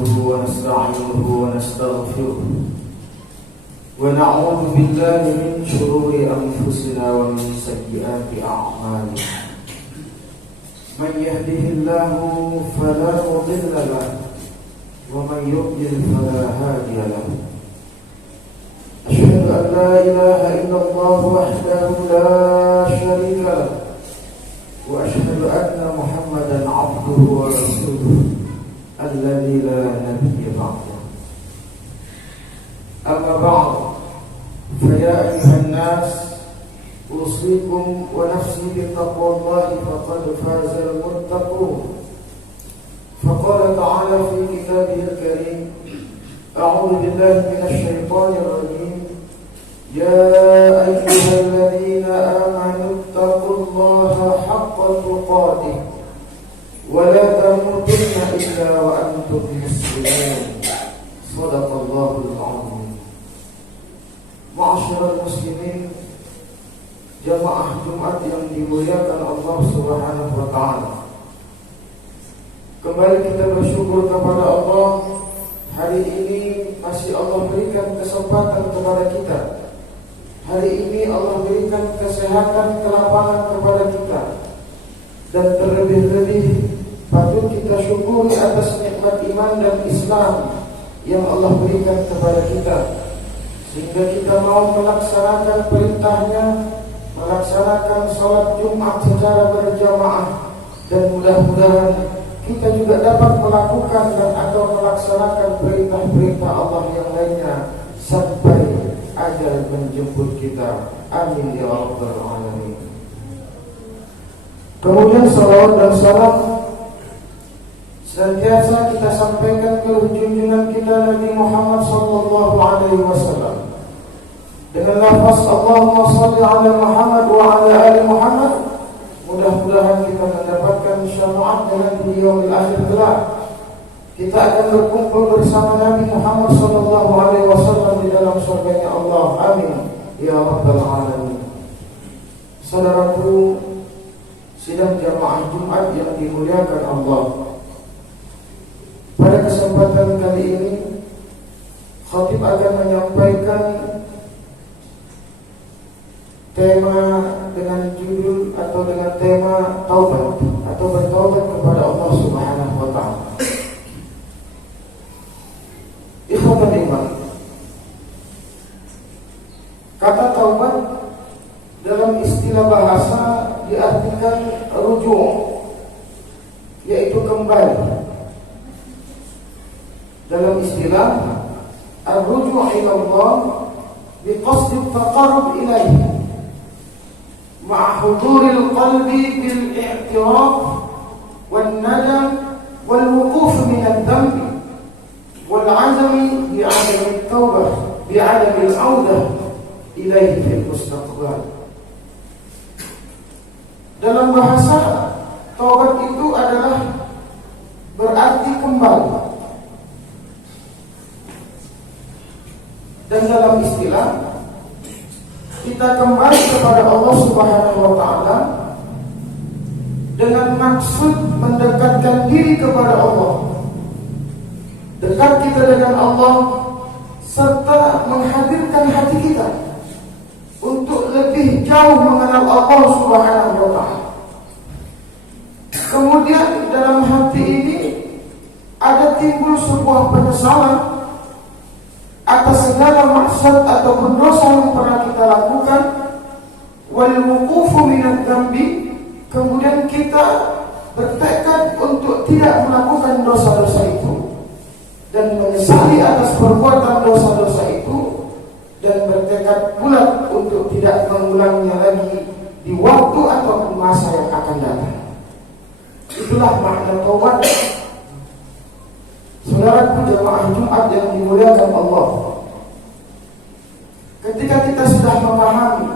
نحمده ونستعينه ونستغفره ونعوذ بالله من شرور أنفسنا ومن سيئات أعمالنا. من يهده الله فلا مضل له ومن يضلل فلا هادي له. أشهد أن لا إله إلا الله وحده لا شريك له وأشهد أن محمدا عبده ورسوله الذي لا نبي بعده. أما بعد فيا أيها الناس أوصيكم ونفسي بتقوى الله فقد فاز المتقون. فقال تعالى في كتابه الكريم: أعوذ بالله من الشيطان الرجيم: يا أيها الذين آمنوا اتقوا الله حق تقاته ولا تموتن إلا وأنتم مسلمون. صدق الله العظيم. Ma'asyiral muslimin, jamaah Jumat yang dimuliakan Allah Subhanahu wa taala. Kembali kita bersyukur kepada Allah. Hari ini masih Allah berikan kesempatan kepada kita. Hari ini Allah berikan kesehatan, kelapangan kepada kita. Dan terlebih-lebih patut kita syukuri atas nikmat iman dan Islam yang Allah berikan kepada kita, sehingga kita mau melaksanakan perintahnya, melaksanakan sholat Jumat secara berjamaah. Dan mudah-mudahan kita juga dapat melakukan dan atau melaksanakan perintah-perintah Allah yang lainnya sampai ajal menjemput kita. Amin ya rabbal alamin. Kemudian salawat dan salam senantiasa kita sampaikan ke junjungan kita Nabi Muhammad sallallahu alaihi wasallam dengan lafaz Allahumma shalli ala Muhammad wa ala ali Muhammad. Mudah-mudahan kita mendapatkan syafaat dengan beliau di akhir kelak. Kita akan berkumpul bersama Nabi Muhammad sallallahu alaihi wasallam di dalam surganya Allah. Amin ya rabbal alamin. Saudaraku, sidang jamaah Jumat yang dimuliakan Allah, pada kesempatan kali ini khatib akan menyampaikan tema dengan judul atau dengan tema taubat atau bertaubat kepada Allah Subhanahu wa taala. Ikhwatul iman, kata taubat dalam istilah bahasa diartikan rujuk, yaitu kembali. Dalam istilah ar-ruju' ila Allah biqasd at-taqarrub ilaihi ma'a huduril qalbi bil i'tiraf wan nadam wal wuquf min ad-dhanb wal 'azmi bi 'adami at-taubah bi 'adami al-'audah ilaihi fil mustaqbal. Dalam bahasa, taubat itu adalah berarti kembali. Dan dalam istilah, kita kembali kepada Allah Subhanahu wa taala dengan maksud mendekatkan diri kepada Allah. Dekat kita dengan Allah serta menghadirkan hati kita untuk lebih jauh mengenal Allah Subhanahu wa taala. Kemudian dalam hati ini ada timbul sebuah penyesalan atas segala maksud ataupun dosa yang pernah kita lakukan, wal wuqufu minadz dzambi, kemudian kita bertekad untuk tidak melakukan dosa-dosa itu dan menyesali atas perbuatan dosa-dosa itu, dan bertekad bulat untuk tidak mengulangnya lagi di waktu ataupun masa yang akan datang. Itulah makna taubat. Saudaraku jemaah Jumat yang dimuliakan Allah, ketika kita sudah memahami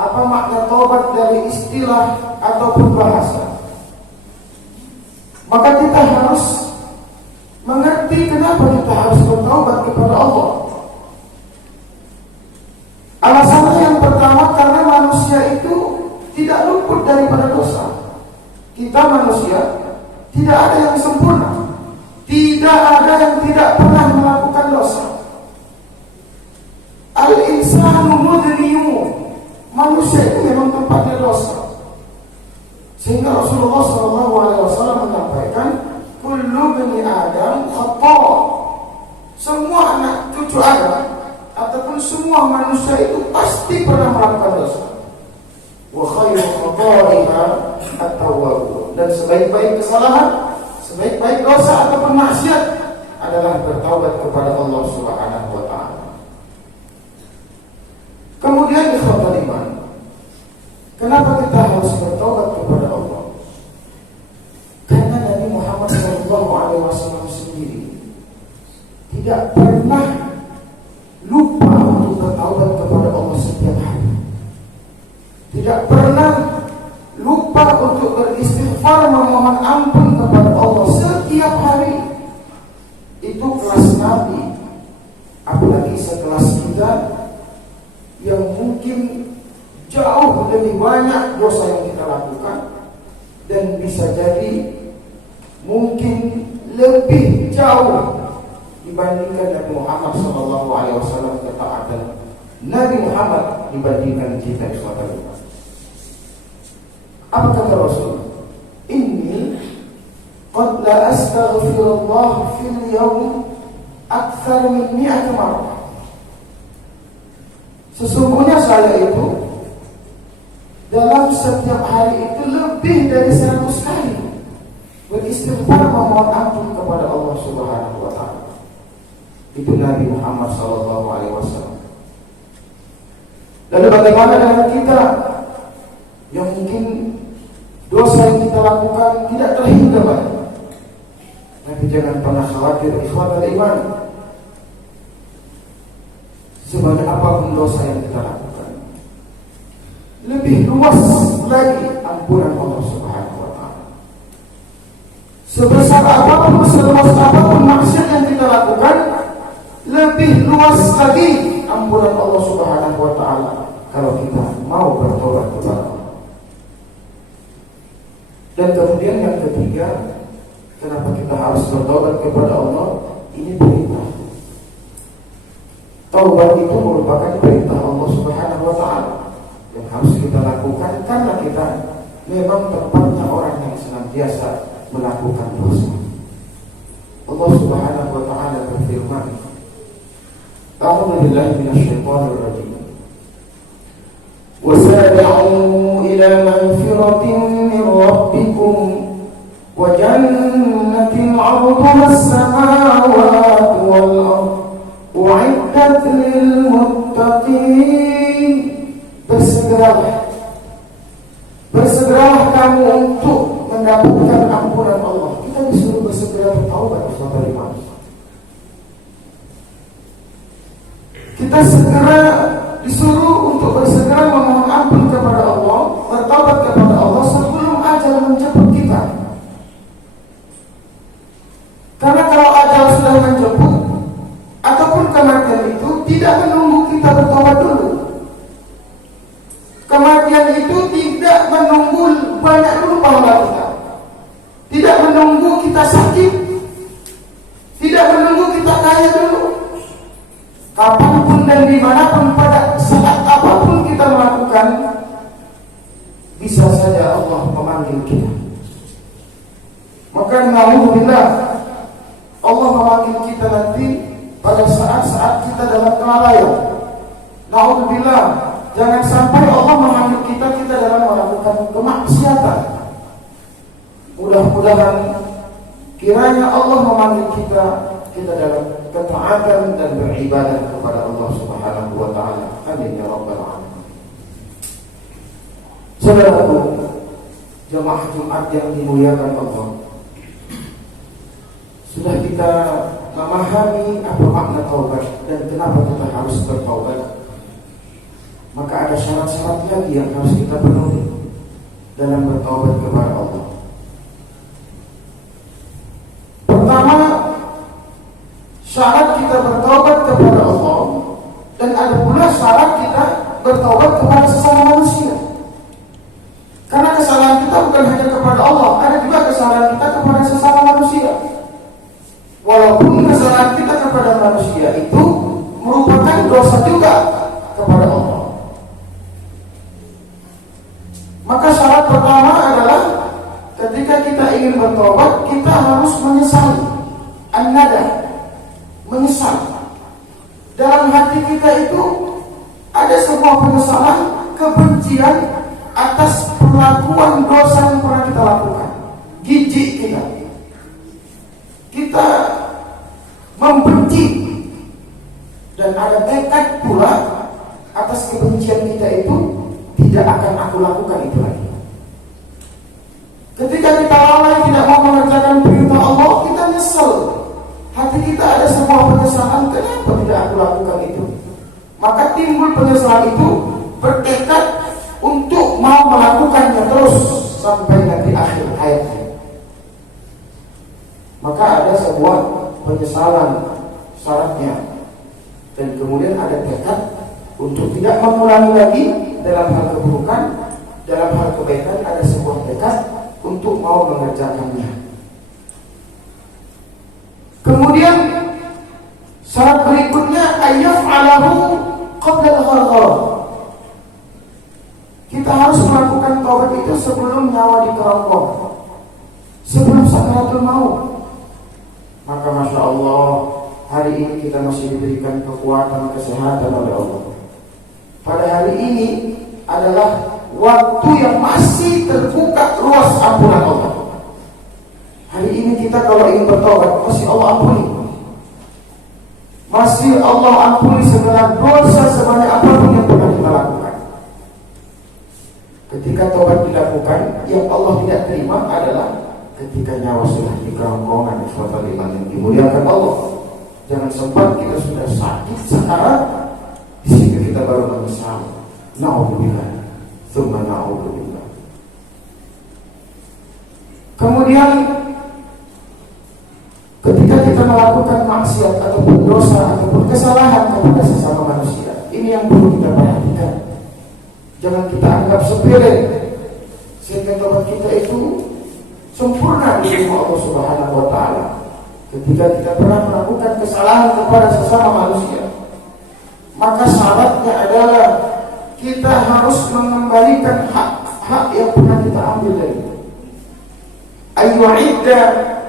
apa makna taubat dari istilah ataupun bahasa, maka kita harus mengerti kenapa kita harus bertaubat kepada Allah. Alasannya yang pertama, karena manusia itu tidak luput daripada dosa. Kita manusia tidak ada yang sempurna. Tidak ada yang tidak pernah melakukan dosa. Al-insanu mudhniyun. Manusia itu memang tempatnya dosa. Sehingga Rasulullah SAW menyampaikan, kullu bani Adam khata'. Semua anak cucu Adam ataupun semua manusia itu pasti pernah melakukan dosa. Wa khairu khata'iha at-tawwabun. Dan sebaik-baik kesalahan, sebaik-baik dosa ataupun maksiat adalah bertaubat kepada Allah Subhanahu wa taala. Kemudian ikhwatul iman, kenapa kita harus bertaubat kepada Allah? Karena Nabi Muhammad SAW sendiri tidak pernah lupa untuk bertaubat kepada Allah setiap hari. Tidak pernah lupa untuk beristighfar, memohon ampun kepada Allah setiap hari. Itu kelas Nabi. Apalagi sekelas kita yang mungkin jauh lebih banyak dosa yang kita lakukan, dan bisa jadi mungkin lebih jauh dibandingkan Nabi Muhammad SAW, ketaatan Nabi Muhammad dibandingkan kita. Apa kata Rasul? Inni qad la astaghfirullah fil yawm akthar min 100 marrah. Sesungguhnya saya itu dalam setiap hari itu lebih dari 100 kali beristighfar, memohon ampun kepada Allah Subhanahu wa taala. Itu Nabi Muhammad SAW. Lalu bagaimana dengan kita yang mungkin dosa yang kita lakukan tidak terhingga banyak? Tapi jangan pernah khawatir, ikhwatul iman. Sebanyak apapun dosa yang kita lakukan, lebih luas lagi ampunan Allah Subhanahu wa taala. Sebesar apapun, seluas apapun maksiat yang kita lakukan, lebih luas lagi ampunan Allah Subhanahu wa taala kalau kita mau bertobat kepada Allah. Dan kemudian yang ketiga, kenapa kita harus bertobat kepada Allah? Ini perintah. Taubat itu merupakan perintah Allah Subhanahu wa taala yang harus kita lakukan, karena kita memang tempatnya orang yang senantiasa melakukan dosa. Allah Subhanahu wa taala berfirman, A'udzu billahi minasyaitonir rajim. Wasari'u ila magfiratin min rabbikum wa jannatin 'arduha as-samawati wal ardh u'iddat lil muttaqin. Bersegeralah kamu untuk mendapatkan ampunan Allah. Kita disuruh bersegera bertaubat, saudara. Kita disuruh untuk bersegera memohon ampun kepada Allah, bertaubat kepada Allah sebelum ajal menjemput kita. Karena kalau ajal sudah menjemput ataupun kematian itu tidak menunggu kita bertobat dulu. Kematian itu tidak menunggu banyak dulu pahala kita, tidak menunggu kita sakit, tidak menunggu kita kaya dulu. Kapanpun dan dimanapun, pada saat apapun kita melakukan, bisa saja Allah memanggil kita. Maka naudzubillah, Allah memanggil kita nanti pada saat-saat kita dalam kelalaian. Naudzubillah, jangan sampai Allah memanggil kita dalam melakukan kemaksiatan. Mudah-mudahan kiranya Allah memanggil kita dalam ketaatan dan beribadah kepada Allah Subhanahu wa taala. Amin ya rabbal alamin. Saudaraku, jemaah Jumat yang dimuliakan Allah, sudah kita memahami apa makna taubat dan kenapa kita harus bertaubat. Maka ada syarat-syarat lagi yang harus kita penuhi dalam bertaubat kepada Allah. Pertama, syarat kita bertaubat kepada Allah, dan ada pula syarat kita bertaubat kepada sesama manusia. Karena kesalahan kita bukan hanya kepada Allah, ada juga kesalahan kita kepada sesama manusia. Walaupun kesalahan kita kepada manusia itu merupakan dosa juga kepada Allah. Maka syarat pertama adalah ketika kita ingin bertobat, kita harus menyesali. An-nadah, menyesal. Dalam hati kita itu ada sebuah penyesalan, kebencian atas perlakuan dosa yang pernah kita lakukan. Jijik kita membenci, dan ada tekad pula atas kebencian kita itu, tidak akan aku lakukan itu lagi. Ketika kita lalai tidak mau mengerjakan perintah Allah, kita nyesel. Hati kita ada sebuah penyesalan, kenapa tidak aku lakukan itu? Maka timbul penyesalan itu, bertekad untuk mau melakukannya terus sampai nanti akhir hayatnya. Maka ada sebuah penyesalan syaratnya, dan kemudian ada tekad untuk tidak mengulangi lagi dalam hal keburukan, dalam hal kebaikan ada sebuah tekad untuk mau mengerjakannya. Kemudian syarat berikutnya ayyaf'alahu qabla al-gharghar. Kita harus melakukan taubat itu sebelum nyawa dikerongkong, sebelum sakaratul maut. Maka Masya Allah, hari ini kita masih diberikan kekuatan, kesehatan oleh Allah. Pada hari ini adalah waktu yang masih terbuka ruas ampunan Allah. Hari ini kita kalau ingin bertobat, masih Allah ampuni. Masih Allah ampuni segala dosa sebanyak apapun yang pernah kita lakukan. Ketika tobat dilakukan, yang Allah tidak terima adalah ketika nyawa sudah di kerongkongan, ikhwatal iman yang dimuliakan Allah. Jangan sempat kita sudah sakit sekarat, di situ kita baru menyesal. Na'udzubillah, tsumma na'udzubillah. Kemudian ketika kita melakukan maksiat ataupun dosa ataupun kesalahan kepada sesama manusia, ini yang perlu kita perhatikan. Jangan kita anggap sepele, sehingga tobat kita itu sempurna di rumah Allah Subhanahu wa Ta'ala. Ketika kita pernah melakukan kesalahan kepada sesama manusia, maka syaratnya adalah kita harus mengembalikan hak-hak yang pernah kita ambil dari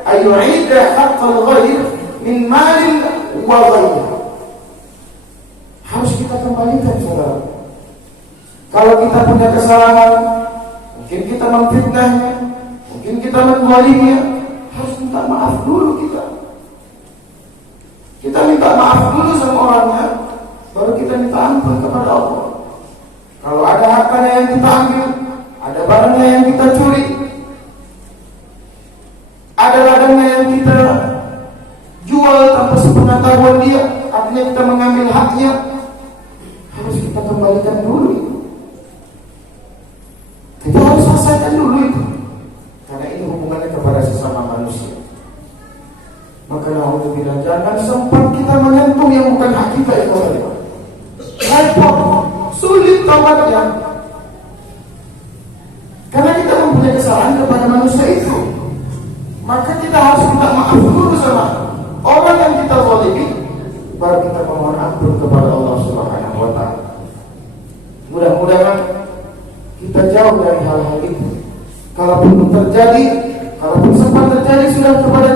ayyu'idda haqqal ghair min malin wa ghair. Harus kita kembalikan, saudara. Kalau kita punya kesalahan, mungkin kita memfitnahnya, mungkin kita menzaliminya, harus minta maaf dulu kita. Kita minta maaf dulu sama orangnya, baru kita minta ampun kepada Allah. Kalau ada hartanya yang kita ambil, ada barangnya yang kita curi, ada ladangnya yang kita jual tanpa sepengetahuan dia, artinya kita mengambil haknya, harus kita kembalikan dulu itu. Kita harus selesaikan dulu itu, karena ini hubungannya kepada sesama manusia. Maka na'udzubillah, jangan sempat kita menyentuh yang bukan hak kita itu. Repot, sulit taubatnya, karena kita mempunyai kesalahan kepada manusia itu. Maka kita harus minta maaf dulu sama orang yang kita zalimi, baru kita memohon ampun kepada Allah Subhanahu wa Ta'ala. Mudah-mudahan kita jauh dari hal-hal itu. Kalaupun terjadi, kalaupun sempat terjadi sudah kepada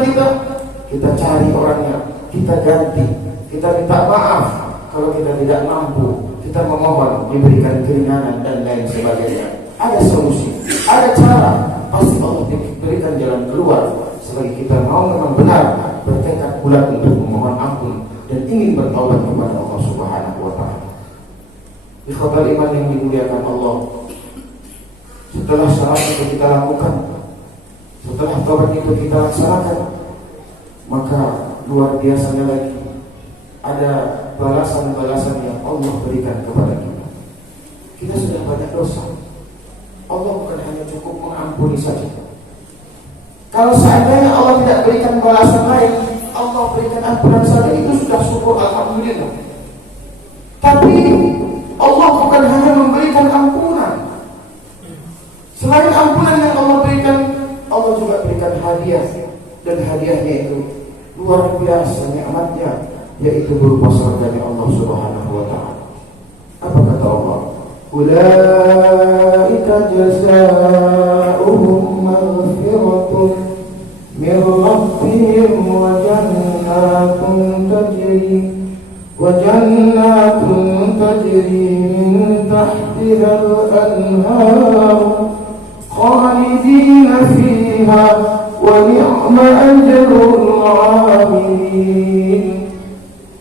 kita cari orangnya, kita ganti, kita minta maaf. Kalau kita tidak mampu, kita memohon diberikan keringanan dan lain sebagainya. Ada solusi, ada cara, pasti Allah berikan jalan keluar. Selagi kita mau memang benar bertekad bulat untuk memohon ampun dan ingin bertaubat kepada Allah Subhanahu wa Ta'ala. Ikhwatal iman yang dimuliakan Allah, setelah syarat itu kita lakukan, setelah taubat itu kita laksanakan, maka luar biasanya lagi ada balasan-balasan yang Allah berikan kepada kita. Kita sudah banyak dosa, Allah bukan hanya cukup mengampuni saja. Kalau seandainya Allah tidak berikan balasan lain, Allah berikan ampunan saja, itu sudah syukur, alhamdulillah. Tapi Allah bukan hanya memberikan ampunan. Selain ampunan yang Allah berikan, Allah juga berikan hadiah. Dan hadiahnya itu luar biasa nikmatnya, yaitu berupa surganya Allah Subhanahu wa taala. Apa kata Allah? Ulaika jazaohum maghfiratun min rabbihim wa jannatun tajri min tahtiha al-anhar khalidina fiha wa ni'ma ajrul 'amilin.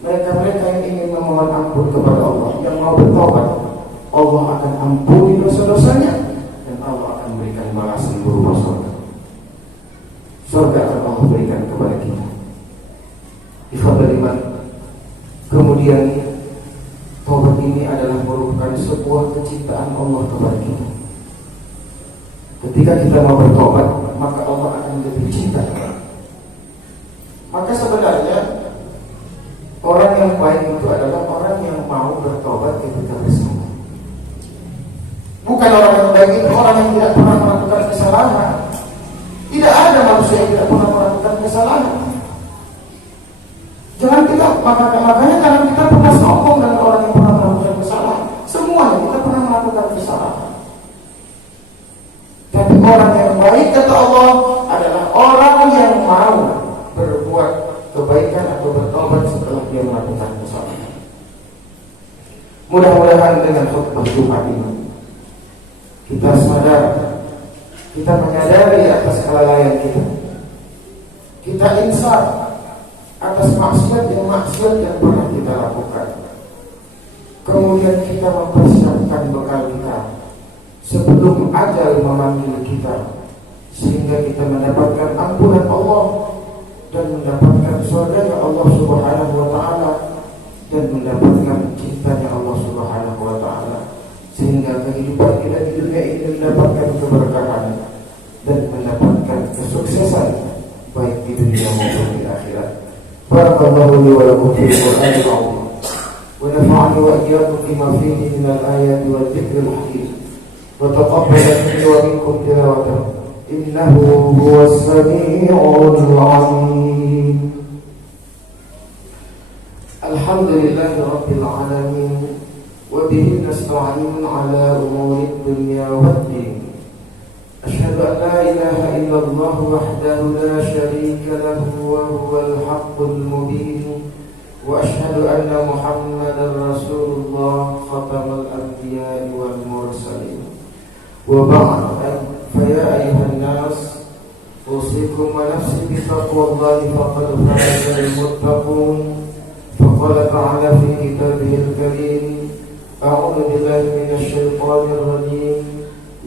Mereka yang ingin memohon ampun kepada Allah, yang mau bertobat, Allah akan ampuni dosa-dosanya dan Allah akan berikan balasan berupa surga. Surga akan Allah berikan kepada kita. Ikhwatul iman. Kemudian taubat ini adalah merupakan sebuah kecintaan Allah kepada kita. Ketika kita mau bertobat, maka Allah akan lebih cinta. Maka sebenarnya orang yang baik itu adalah orang yang mau bertobat ketika bersama. Bukan orang yang baik itu orang yang tidak pernah melakukan kesalahan. Tidak ada manusia yang tidak pernah melakukan kesalahan. Makanya jangan kita pernah sombong dengan orang yang pernah melakukan kesalahan. Semuanya kita pernah melakukan kesalahan. Tapi orang yang baik kata Allah adalah orang yang mau berbuat kebaikan atau bertobat setelah dia melakukan kesalahan. Mudah-mudahan dengan khutbah Jumat ini kita sadar, kita menyadari atas kelalaian kita. Kita insaf atas maksiat yang pernah kita lakukan. Kemudian kita mempersiapkan bekal kita sebelum ajal memanggil kita, sehingga kita mendapatkan ampunan Allah dan mendapatkan surga Allah Subhanahu wa taala dan mendapatkan cintanya Allah Subhanahu wa taala, sehingga kehidupan kita di dunia ini mendapatkan keberkahan dan mendapatkan kesuksesan baik di dunia maupun di akhirat. Barakallahu li wa lakum fil Qur'anil 'azim wa nafa'ani wa iyyakum bima fihi minal ayati wal dzikril hakim wa taqabbala minni wa minkum tilawatahu innahu huwas samii'ul 'alim. Alhamdulillahi rabbil alamin wa bihi nasta'in 'ala umuri dunya waddin. أشهد أن لا إله إلا الله وحده لا شريك له وهو الحق المبين وأشهد أن محمدا رسول الله خاتم الأنبياء والمرسلين وبعد فيا أيها الناس أوصيكم ونفسي بتقوى الله فقد فاز المتقون فقال تعالى في كتابه الكريم أعوذ بالله من الشيطان الرجيم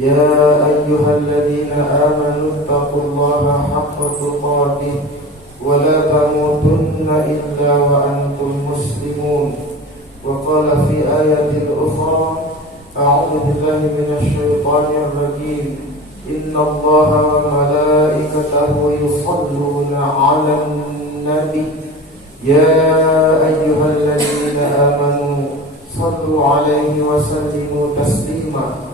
يا أيها الذين آمنوا اتقوا الله حق تقاته ولا تموتن إلا وأنتم مسلمون وقال في آية أخرى أعوذ بالله من الشيطان الرجيم إن الله وملائكته يصلون على النبي يا أيها الذين آمنوا صلوا عليه وسلموا تسليما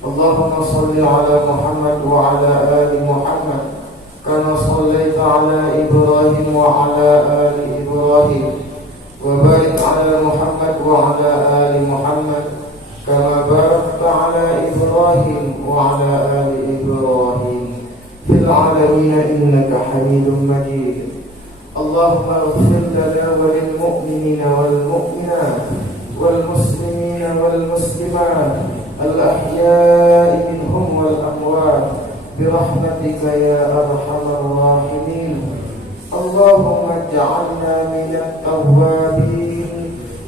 اللهم صل على محمد وعلى آل محمد كما صليت على إبراهيم وعلى آل إبراهيم وبارك على محمد وعلى آل محمد كما باركت على إبراهيم وعلى آل إبراهيم في العالمين إنك حميد مجيد اللهم اغفر لنا وللمؤمنين والمؤمنات والمسلمين والمسلمات الأحياء منهم والأموات برحمتك يا أرحم الراحمين اللهم اجعلنا من التوابين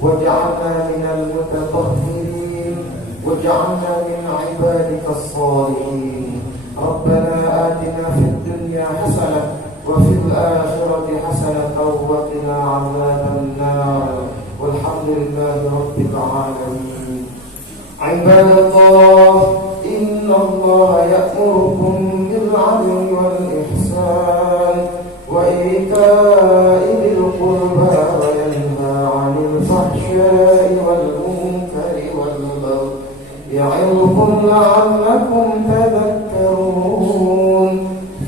واجعلنا من المتطهرين واجعلنا من عبادك الصالحين ربنا آتنا في الدنيا حسنة وفي الآخرة حسنة وقنا عذاب النار والحمد لله رب العالمين عباد الله إن الله يأمركم بالعدل والإحسان وإيتاء ذي القربى وينهى عن الفحشاء والمنكر والبغي يعظكم لعلكم تذكرون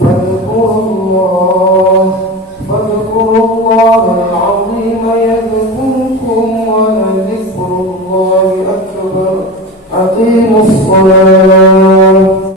فاذكروا الله الصلاة